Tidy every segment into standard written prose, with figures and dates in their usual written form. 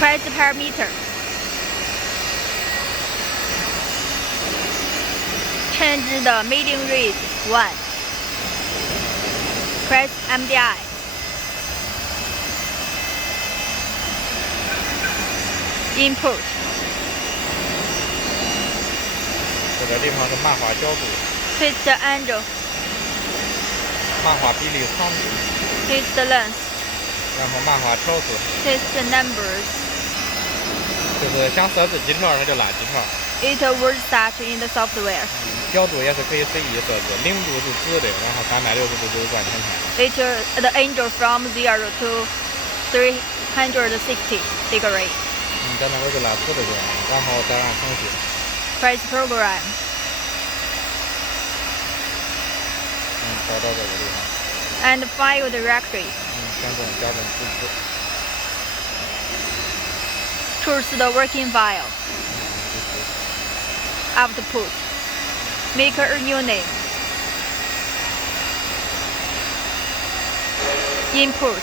Press parameter. Change the medium read 1. Press MDI. Input. 这个地方是漫画角度， Twist the angle. 漫画比例长度， Twist the length. 然后漫画条数， Twist the numbers. 就是想设置几条它就哪几条。 It will start in the software. 角度也是可以随意设置，0度是直的，然后360度就是转圈圈。 It the angle from 0 to 360 degree. 在那边就拿直的就完了，然后再按程序。 Press program. 找到这个地方。 And file directory. 选中标准支持。 Choose the working file. Output. Make a new name. Input.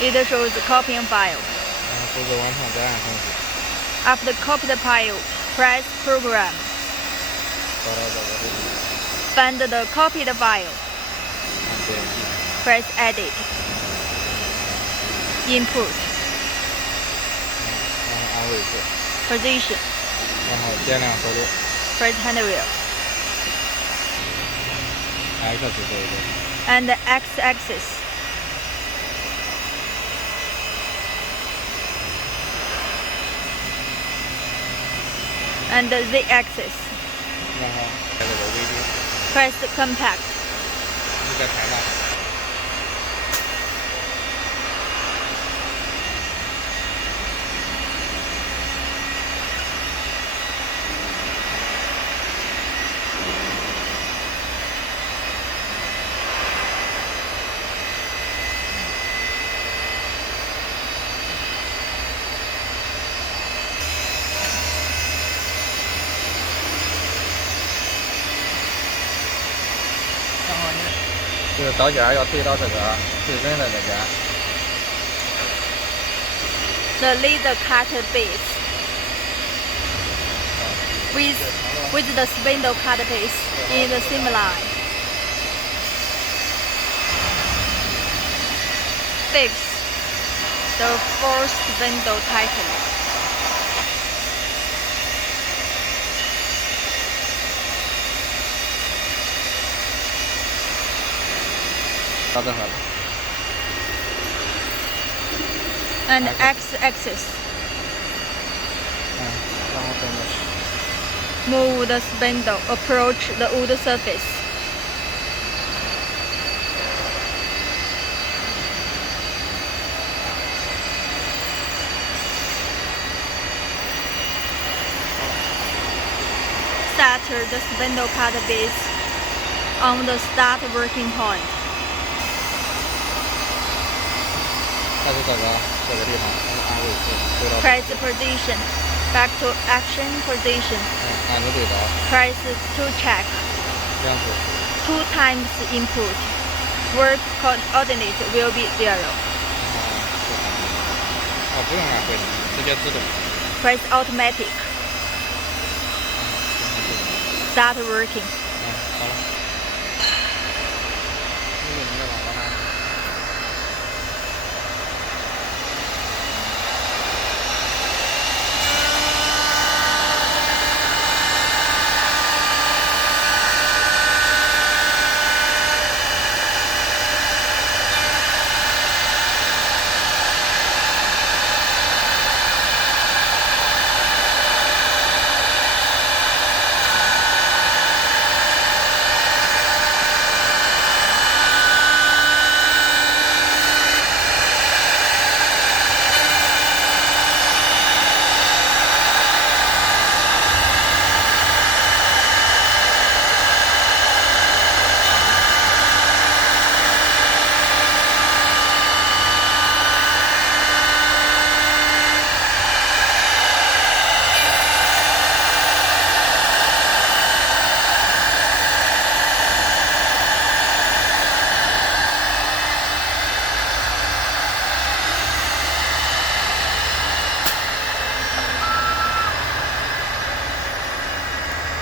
It shows copying file. 数字完成再按程序。 After copied file, press program. 找到这个地方。 Find the copied file. 按编辑。 Press edit. Input. 然后按位置。 Position. 然后点亮手录。 Press hand wheel. X 这一个。 And X-axis. And the Z-axis. 然后在这个微顶。 Press compact. 你再拍慢。 这个刀尖要对到这个最准的这边。 The lathe cut base. With the spindle cut base in the same line. Fix the fourth spindle tightly. 到这儿了。 And X-axis. 然后跟着。 Move the spindle, approach the wood surface. Set the spindle cut base on the start working point. 它是这个地方，按位置对到。 Press position. Back to action position. 按着对刀。 Press to check. 2次。 2 times input. Work coordinate will be 0. 不用按回的，直接自动。 Press automatic. Start working. 好了。